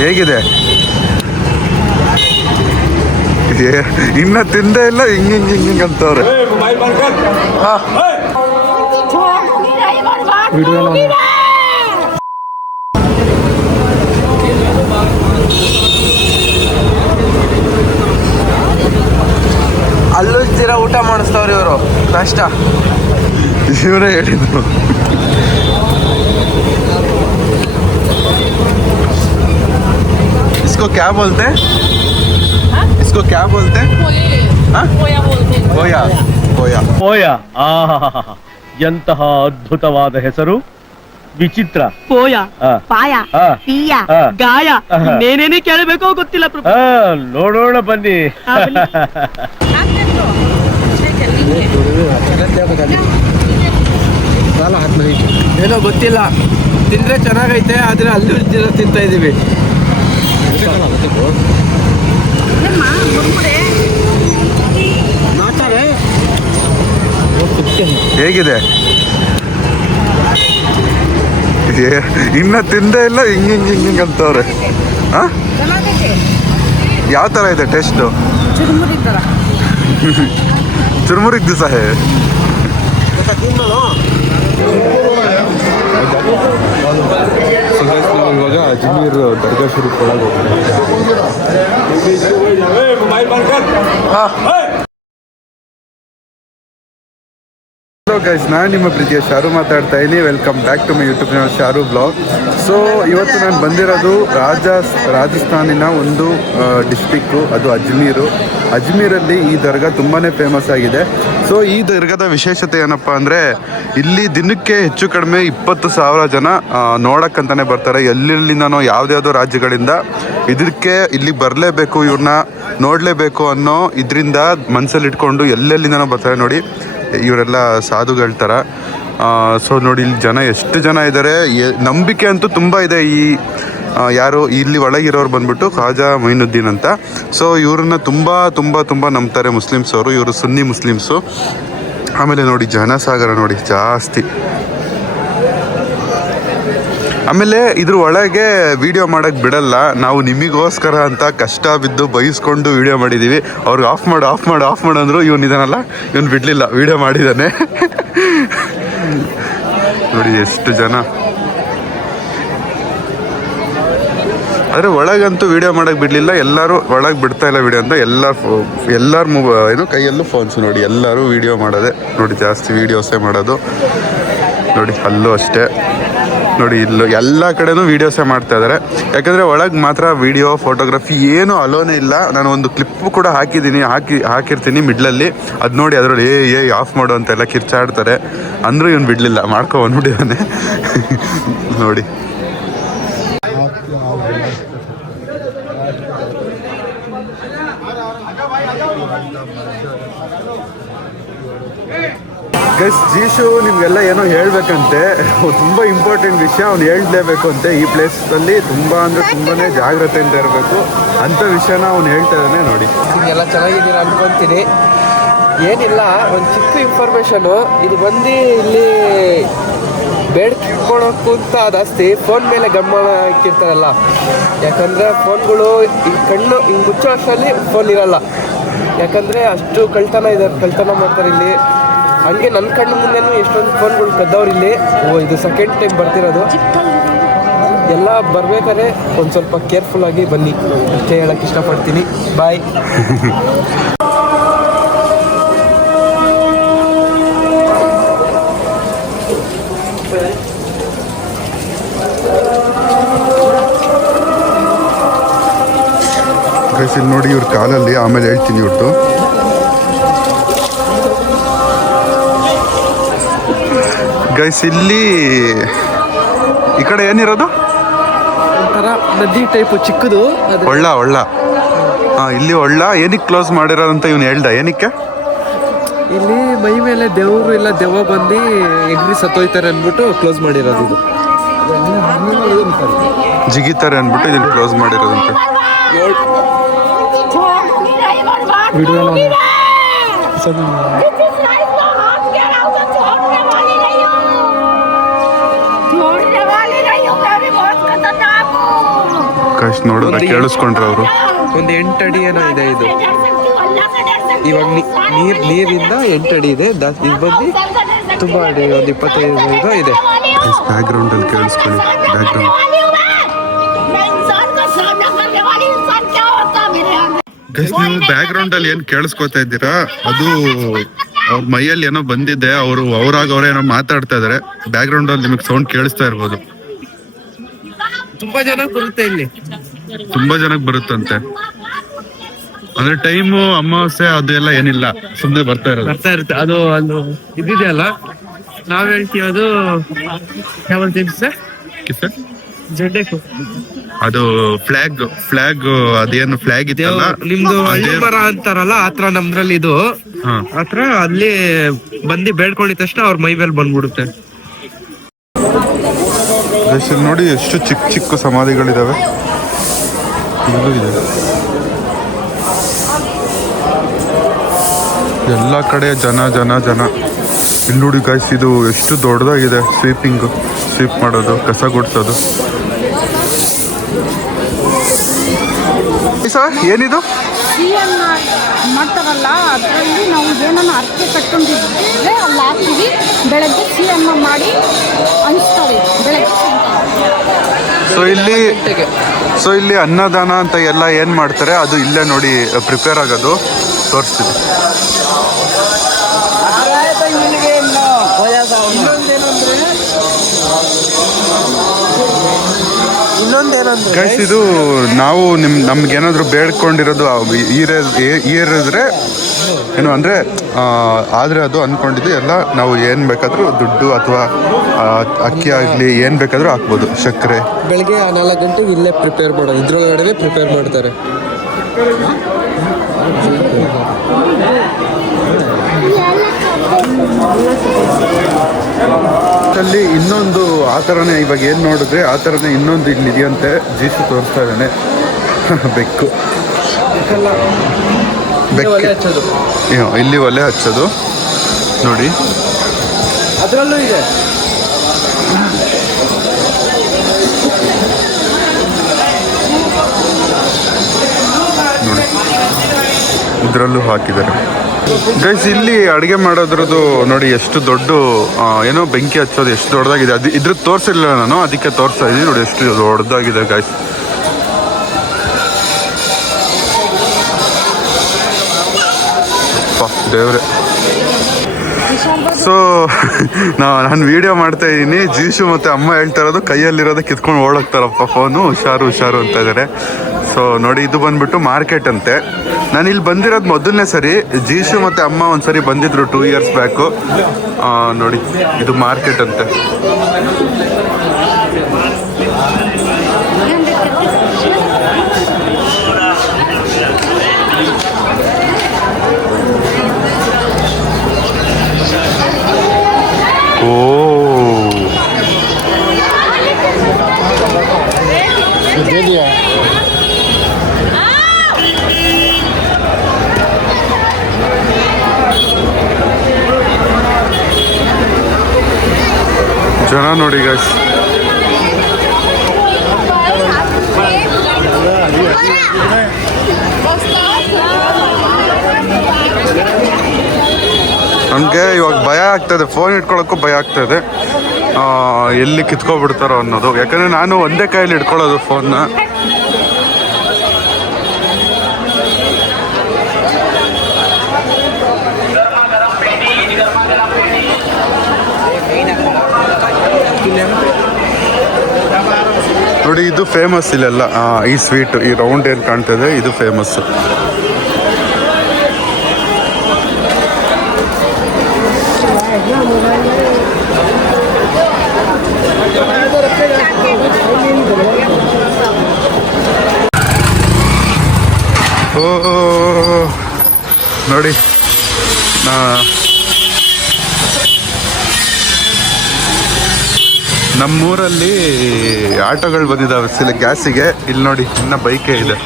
ಹೇಗಿದೆ? ಇನ್ನ ತಿಂದೇ ಇಲ್ಲ, ಹಿಂಗ್ ಅಂತವ್ರೆ. ಅಲ್ಲೂ ತೀರಾ ಊಟ ಮಾಡಿಸ್ತವ್ರಿ ಇವರು. ಕಷ್ಟ ಇವರೇ ಹೇಳಿದ್ರು. इसको क्या बोलते हैं? इसको क्या बोलते हैं? पोया बोलते हैं। पोया. पोया. ಪೋಯ. ಎಂತಹ ಅದ್ಭುತವಾದ ಹೆಸರು, ವಿಚಿತ್ರ. ಪೋಯ, ಆ. ಪಾಯ, ಆ. ಪೀಯ, ಆ. ಗಾಯ, ಆಹಾ. ಏನೇನೇ ಕೇಳಬೇಕೋ ಗೊತ್ತಿಲ್ಲ ಪ್ರಭು. ನೋಡೋಣ ಬನ್ನಿ. ಏನೋ ಗೊತ್ತಿಲ್ಲ, ತಿಂದ್ರೆ ಚೆನ್ನಾಗೈತೆ, ಆದ್ರೆ ಅಲ್ಲೂ ತಿಂತಾ ಇದೀವಿ. ಹೇಗಿದೆ? ಇನ್ನ ತಿಂದೇ ಇಲ್ಲ, ಹಿಂಗ್ ಅಂತವ್ರೆ. ಯಾವ ತರ ಇದೆ ಟೇಸ್ಟು? ಚುರುಮುರಿಗೆ ದಿವಸ ಹೇ ಇವಾಗ ಅಜ್ಮೀರ್ ದರ್ಗಾ ಶರೀಫ್ ಒಳಗೆ ಹಲೋ ಗೈಸ್, ನಾನು ನಿಮ್ಮ ಪ್ರೀತಿಯ ಶಾರು ಮಾತಾಡ್ತಾ ಇದ್ದೀನಿ. Welcome back to my YouTube channel Sharu blog. So ಇವತ್ತು ನಾನು ಬಂದಿರೋದು ರಾಜಸ್ಥಾನಿನ ಒಂದು ಡಿಸ್ಟಿಕ್ಕು, ಅದು ಅಜ್ಮೀರು. ಅಜ್ಮೀರಲ್ಲಿ ಈ ದರ್ಗಾ ತುಂಬಾ ಫೇಮಸ್ ಆಗಿದೆ. ಸೊ ಈ ದರ್ಗಾದ ವಿಶೇಷತೆ ಏನಪ್ಪ ಅಂದರೆ, ಇಲ್ಲಿ ದಿನಕ್ಕೆ ಹೆಚ್ಚು ಕಡಿಮೆ 20,000 ಜನ ನೋಡೋಕ್ಕಂತಲೇ ಬರ್ತಾರೆ. ಎಲ್ಲೆಲ್ಲಿಂದನೋ ಯಾವುದ್ಯಾವುದೋ ರಾಜ್ಯಗಳಿಂದ ಇದಕ್ಕೆ ಇಲ್ಲಿ ಬರಲೇಬೇಕು, ಇವ್ರನ್ನ ನೋಡಲೇಬೇಕು ಅನ್ನೋ ಇದರಿಂದ ಮನಸ್ಸಲ್ಲಿ ಇಟ್ಕೊಂಡು ಎಲ್ಲೆಲ್ಲಿಂದನೋ ಬರ್ತಾರೆ. ನೋಡಿ, ಇವರೆಲ್ಲ ಸಾಧುಗಳ ಥರ. ಸೊ ನೋಡಿ, ಇಲ್ಲಿ ಜನ ಎಷ್ಟು ಜನ ಇದ್ದಾರೆ. ನಂಬಿಕೆ ಅಂತೂ ತುಂಬ ಇದೆ. ಈ ಯಾರು ಇಲ್ಲಿ ಒಳಗಿರೋರು ಬಂದ್ಬಿಟ್ಟು ಖಾಜಾ ಮೊಯಿನುದ್ದೀನ್ ಅಂತ. ಸೊ ಇವ್ರನ್ನ ತುಂಬ ನಂಬ್ತಾರೆ ಮುಸ್ಲಿಮ್ಸ್ ಅವರು. ಇವರು ಸುನ್ನಿ ಮುಸ್ಲಿಮ್ಸು. ಆಮೇಲೆ ನೋಡಿ, ಜನಸಾಗರ ನೋಡಿ ಜಾಸ್ತಿ. ಆಮೇಲೆ ಇದ್ರ ಒಳಗೆ ವಿಡಿಯೋ ಮಾಡೋಕ್ಕೆ ಬಿಡಲ್ಲ. ನಾವು ನಿಮಗೋಸ್ಕರ ಅಂತ ಕಷ್ಟ ಬಿದ್ದು ಬೈಸ್ಕೊಂಡು ವಿಡಿಯೋ ಮಾಡಿದ್ದೀವಿ. ಅವ್ರಿಗೆ ಆಫ್ ಮಾಡು ಅಂದರು. ಇವನಿದಾನಲ್ಲ, ಇವನು ಬಿಡಲಿಲ್ಲ, ವಿಡಿಯೋ ಮಾಡಿದ್ದಾನೆ. ನೋಡಿ ಎಷ್ಟು ಜನ. ಆದರೆ ಒಳಗಂತೂ ವಿಡಿಯೋ ಮಾಡೋಕ್ಕೆ ಬಿಡಲಿಲ್ಲ. ಎಲ್ಲರೂ ಒಳಗೆ ಬಿಡ್ತಾ ಇಲ್ಲ ವಿಡಿಯೋ ಅಂತ. ಎಲ್ಲರ ಕೈಯಲ್ಲೂ ಫೋನ್ಸು. ನೋಡಿ, ಎಲ್ಲರೂ ವಿಡಿಯೋ ಮಾಡೋದೆ. ನೋಡಿ, ಜಾಸ್ತಿ ವೀಡಿಯೋಸೇ ಮಾಡೋದು. ನೋಡಿ, ಅಲ್ಲೂ ಅಷ್ಟೇ. ನೋಡಿ, ಇಲ್ಲೂ ಎಲ್ಲ ಕಡೆನೂ ವೀಡಿಯೋಸೇ ಮಾಡ್ತಾ ಇದ್ದಾರೆ. ಯಾಕಂದರೆ ಒಳಗೆ ಮಾತ್ರ ವೀಡಿಯೋ ಫೋಟೋಗ್ರಫಿ ಏನೂ ಅಲೋನೇ ಇಲ್ಲ. ನಾನು ಒಂದು ಕ್ಲಿಪ್ಪು ಕೂಡ ಹಾಕಿರ್ತೀನಿ ಮಿಡ್ಲಲ್ಲಿ. ಅದು ನೋಡಿ, ಅದರಲ್ಲಿ ಆಫ್ ಮಾಡು ಅಂತೆಲ್ಲ ಕಿರ್ಚಾಡ್ತಾರೆ. ಅಂದರೂ ಇವನು ಬಿಡಲಿಲ್ಲ, ಮಾಡ್ಕೊಂಡ್ಬಿಟ್ಟಿದ್ದಾನೆ. ನೋಡಿ, ಗೈಸ್, ಜೀಶು ನಿಮಗೆಲ್ಲ ಏನೋ ಹೇಳಬೇಕಂತೆ. ತುಂಬ ಇಂಪಾರ್ಟೆಂಟ್ ವಿಷಯ ಅವ್ನು ಹೇಳಲೇಬೇಕು ಅಂತೆ. ಈ ಪ್ಲೇಸಲ್ಲಿ ತುಂಬ ಅಂದರೆ ತುಂಬಾ ಜಾಗ್ರತೆಯಿಂದ ಇರಬೇಕು ಅಂಥ ವಿಷಯನ ಅವ್ನು ಹೇಳ್ತಾ ಇದ್ದಾನೆ. ನೋಡಿ, ಎಲ್ಲ ಚೆನ್ನಾಗಿದ್ದೀರ ಅನ್ಕೊತೀನಿ. ಏನಿಲ್ಲ, ಒಂದು ಚಿಕ್ಕ ಇನ್ಫಾರ್ಮೇಷನು. ಇದು ಬಂದು ಇಲ್ಲಿ ಬೇಡ್ಕೊಳ್ಳೋಕ್ಕಂತ ಜಾಸ್ತಿ ಫೋನ್ ಮೇಲೆ ಗಮನ ಇಕ್ಕಿರ್ತಾರಲ್ಲ. ಯಾಕಂದರೆ ಫೋನ್ಗಳು ಈ ಕಣ್ಣು ಹಿಂಗೆ ಮುಚ್ಚೋ ಅಷ್ಟರಲ್ಲಿ ಫೋನ್ ಇರಲ್ಲ. ಯಾಕಂದರೆ ಅಷ್ಟು ಕಳ್ತನ ಮಾಡ್ತಾರೆ ಇಲ್ಲಿ. ಹಂಗೆ ನನ್ನ ಕಣ್ಣು ಮುಂದೆನೂ ಎಷ್ಟೊಂದು ಫೋನ್ಗಳು ಕದ್ದವ್ರು ಇಲ್ಲಿ. ಇದು ಸೆಕೆಂಡ್ ಟೈಮ್ ಬರ್ತಿರೋದು. ಎಲ್ಲ ಬರ್ಬೇಕಾದ್ರೆ ಒಂದು ಸ್ವಲ್ಪ ಕೇರ್ಫುಲ್ಲಾಗಿ ಬನ್ನಿ ಅಷ್ಟೇ ಹೇಳೋಕ್ಕೆ ಇಷ್ಟಪಡ್ತೀನಿ. ಬಾಯ್. ಇಲ್ಲಿ ನೋಡಿ, ಇವ್ರ ಕಾಲಲ್ಲಿ ಆಮೇಲೆ ಹೇಳ್ತೀನಿ ಇವ್ರದ್ದು. ಗೈಸ್, ಇಲ್ಲಿ ಈ ಕಡೆ ಏನಿರೋದು? ಒಂಥರ ನದಿ ಟೈಪು ಚಿಕ್ಕದು ಒಳ್ಳ. ಇಲ್ಲಿ ಒಳ್ಳ ಏನಕ್ಕೆ ಕ್ಲೋಸ್ ಮಾಡಿರೋದಂತ ಇವನು ಹೇಳ್ದ. ಏನಕ್ಕೆ? ಇಲ್ಲಿ ಮೈ ಮೇಲೆ ದೇವರು ಇಲ್ಲ, ದೆವ್ವ ಬಂದು ಎಗ್ರಿ ಸತ್ತೋಯ್ತಾರೆ ಅಂದ್ಬಿಟ್ಟು ಕ್ಲೋಸ್ ಮಾಡಿರೋದು. ಇದು ಜಿಗಿತಾರೆ ಅಂದ್ಬಿಟ್ಟು ಇದನ್ನು ಕ್ಲೋಸ್ ಮಾಡಿರೋದಂತೆ. ಗೈಸ್ ನೋಡಿದ್ರೆ ಕೇಳಿಸ್ಕೊಂಡ್ರೆ ಅವರು. ಒಂದು 8 ಅಡಿ ಏನೋ ಇದೆ ಇದು. ಇವಾಗ ನೀರಿಂದ 8 ಅಡಿ ಇದೆ. ಇದು ಬಂದು ತುಂಬ ಅಡಿ, ಒಂದು 25 ಇದೆ. ಬ್ಯಾಕ್ ಗ್ರೌಂಡ್ ಅಲ್ಲಿ ಕೇಳಿಸ್ಕೊಳ್ಳಿ. ಬ್ಯಾಕ್ ಗ್ರೌಂಡ್ ಗೈಸ್, ನೀವು ಬ್ಯಾಕ್ ಗ್ರೌಂಡ್ ಅಲ್ಲಿ ಏನ್ ಕೇಳಿಸ್ಕೊತಾ ಇದ್ದೀರಾ, ಅದು ಅವ್ರ ಮೈಯಲ್ಲಿ ಏನೋ ಬಂದಿದೆ. ಅವ್ರಾಗ ಏನೋ ಮಾತಾಡ್ತಾ ಇದಾರೆ. ಬ್ಯಾಕ್ ಗ್ರೌಂಡ್ ಅಲ್ಲಿ ನಿಮಗೆ ಸೌಂಡ್ ಕೇಳಿಸ್ತಾ ಇರ್ಬೋದು. ತುಂಬಾ ಜನ ಬರುತ್ತೆ ಇಲ್ಲಿ. ತುಂಬಾ ಜನಕ್ಕೆ ಬರುತ್ತಂತೆ. ಅಂದ್ರೆ ಟೈಮು ಅಮಾವಾಸ್ಯೆ ಅದೆಲ್ಲ ಏನಿಲ್ಲ, ಸುಮ್ಮನೆ ಬರ್ತಾ ಇರುತ್ತೆ. ಅದು ಅಲ್ಲಿ ಇದಿದೆಯಲ್ಲ, ನಾವ್ ಹೇಳ್ತೀವಿ ಅದು ಯಾವಂತೀವಿ ಸರ್, ಜಡ್ಡೆಕು. ಅದು ಫ್ಲಾಗ್ ಅದೇನು ಫ್ಲಾಗ್ ಇದೆಯಲ್ಲ ನಿಮ್ದು ಹಳ್ಳಿ ಮರ ಅಂತಾರಲ್ಲ, ಆತರ ನಮ್ದ್ರಲ್ಲಿ ಇದು ಆತರ ಅಲ್ಲಿ ಬಂದು ಬೇಡ್ಕೊಂಡಿದ ತಕ್ಷಣ ಅವ್ರ ಮೈ ಮೇಲೆ ಬಂದ್ಬಿಡುತ್ತೆ. ನೋಡಿ ಎಷ್ಟು ಚಿಕ್ಕ ಚಿಕ್ಕ ಸಮಾಧಿಗಳಿದಾವೆ. ಇಲ್ಲೂ ಇದೆ. ಎಲ್ಲ ಕಡೆ ಜನ ಜನ ಜನ. ಇಲ್ಲಿ ನೋಡಿ ಗಾಯ್ಸ್, ಇದು ಎಷ್ಟು ದೊಡ್ಡದಾಗಿದೆ. ಸ್ವೀಪ್ ಮಾಡೋದು, ಕಸ ಗುಡಿಸೋದು. ಸರ್ ಏನಿದು? ಮಾಡ್ತಾರಲ್ಲ, ಅದರಲ್ಲಿ ನಾವು ಏನನ್ನ ಅರ್ಥ ಕಟ್ಕೊಂಡಿದ್ರೆ ಅಲ್ಲಿ ಹಾಕ್ತೀವಿ. ಬೆಳಗ್ಗೆ ಸಿಹಿಯನ್ನ ಮಾಡಿ ಹಂಚ್ತಾರೆ ಬೆಳಗ್ಗೆ. ಸೊ ಇಲ್ಲಿ ಅನ್ನದಾನ ಅಂತ ಎಲ್ಲ ಏನು ಮಾಡ್ತಾರೆ ಅದು ಇಲ್ಲೇ ನೋಡಿ ಪ್ರಿಪೇರ್ ಆಗೋದು ತೋರಿಸ್ತೀವಿ. ಗೈಸ್, ಇದು ನಾವು ನಮ್ಗೇನಾದ್ರು ಬೇಡ್ಕೊಂಡಿರೋದು ಈರಿದ್ರೆ ಏನು ಅಂದರೆ ಆದರೆ ಅದು ಅಂದ್ಕೊಂಡಿದ್ದು ಎಲ್ಲ ನಾವು ಏನು ಬೇಕಾದರೂ ದುಡ್ಡು ಅಥವಾ ಅಕ್ಕಿ ಆಗಲಿ ಏನು ಬೇಕಾದರೂ ಹಾಕ್ಬೋದು. ಸಕ್ಕರೆ ಬೆಳಗ್ಗೆ 4 ಗಂಟೆಗೆ ಇಲ್ಲೇ ಪ್ರಿಪೇರ್ ಮಾಡೋದು, ಇದ್ರೊಳಗಡೆ ಪ್ರಿಪೇರ್ ಮಾಡ್ತಾರೆ. ಅಲ್ಲಿ ಇನ್ನೊಂದು ಆ ಥರನೇ, ಇವಾಗ ಏನು ನೋಡಿದ್ರೆ ಆ ಥರನೇ ಇನ್ನೊಂದು ಇಲ್ಲಿ ಇದೆಯಂತೆ. ಜೀಸು ತೋರಿಸ್ತಾ ಇದ್ದಾನೆ. ಬೆಕ್ಕು ಇಲ್ಲಿ ಒಲೆ ಹಚ್ಚೋದು ನೋಡಿ. ಅದರಲ್ಲೂ ಇದೆ. ನೋಡಿ, ಇದರಲ್ಲೂ ಹಾಕಿದ್ದಾರೆ. ಗೈಸ್, ಇಲ್ಲಿ ಅಡುಗೆ ಮಾಡೋದ್ರದ್ದು ನೋಡಿ ಎಷ್ಟು ದೊಡ್ಡ ಏನೋ ಬೆಂಕಿ ಹಚ್ಚೋದು ಎಷ್ಟು ದೊಡ್ಡದಾಗಿದೆ. ಇದ್ರದ್ದು ತೋರಿಸಿರ್ಲಿಲ್ಲ ನಾನು, ಅದಕ್ಕೆ ತೋರಿಸ್ತಾ ಇದ್ದೀನಿ. ನೋಡಿ ಎಷ್ಟು ದೊಡ್ಡದಾಗಿದೆ ಗೈಸ್. ದೇವ್ರೆ. ಸೊ ನಾನು ವಿಡಿಯೋ ಮಾಡ್ತಾ ಇದ್ದೀನಿ. ಜೀಶು ಮತ್ತು ಅಮ್ಮ ಹೇಳ್ತಾ ಇರೋದು ಕೈಯಲ್ಲಿರೋದು ಕಿತ್ಕೊಂಡು ಓಡೋಗ್ತಾರಪ್ಪ ಫೋನು, ಹುಷಾರು ಅಂತ ಇದ್ದಾರೆ. ಸೊ ನೋಡಿ, ಇದು ಬಂದ್ಬಿಟ್ಟು ಮಾರ್ಕೆಟ್ ಅಂತೆ. ನಾನು ಇಲ್ಲಿ ಬಂದಿರೋದು ಮೊದಲನೇ ಸರಿ. ಜೀಶು ಮತ್ತು ಅಮ್ಮ ಒಂದ್ಸರಿ ಬಂದಿದ್ರು 2 ಇಯರ್ಸ್ ಬ್ಯಾಕು. ನೋಡಿ, ಇದು ಮಾರ್ಕೆಟ್ ಅಂತೆ. ಓ, ಜನ ನೋಡಿ ಗೈಸ್. ನನಗೆ ಇವಾಗ ಭಯ ಆಗ್ತದೆ, ಫೋನ್ ಇಟ್ಕೊಳ್ಳೋಕ್ಕೂ ಭಯ ಆಗ್ತದೆ. ಎಲ್ಲಿ ಕಿತ್ಕೊಬಿಡ್ತಾರೋ ಅನ್ನೋದು. ಯಾಕಂದರೆ ನಾನು ಒಂದೇ ಕೈಯಲ್ಲಿ ಇಟ್ಕೊಳ್ಳೋದು ಫೋನ್ನ. ನೋಡಿ, ಇದು ಫೇಮಸ್ ಇಲ್ಲೆಲ್ಲ. ಈ ಸ್ವೀಟ್, ಈ ರೌಂಡ್ ಏನು ಕಾಣ್ತದೆ, ಇದು ಫೇಮಸ್ಸು. ಓ ನೋಡಿ, ನಮ್ಮೂರಲ್ಲಿ ಆಟೋಗಳು ಬಂದಿದ್ದಾವೆ ಗ್ಯಾಸಿಗೆ. ಇಲ್ಲಿ ನೋಡಿ, ಇನ್ನು ಬೈಕೇ ಇದೆ.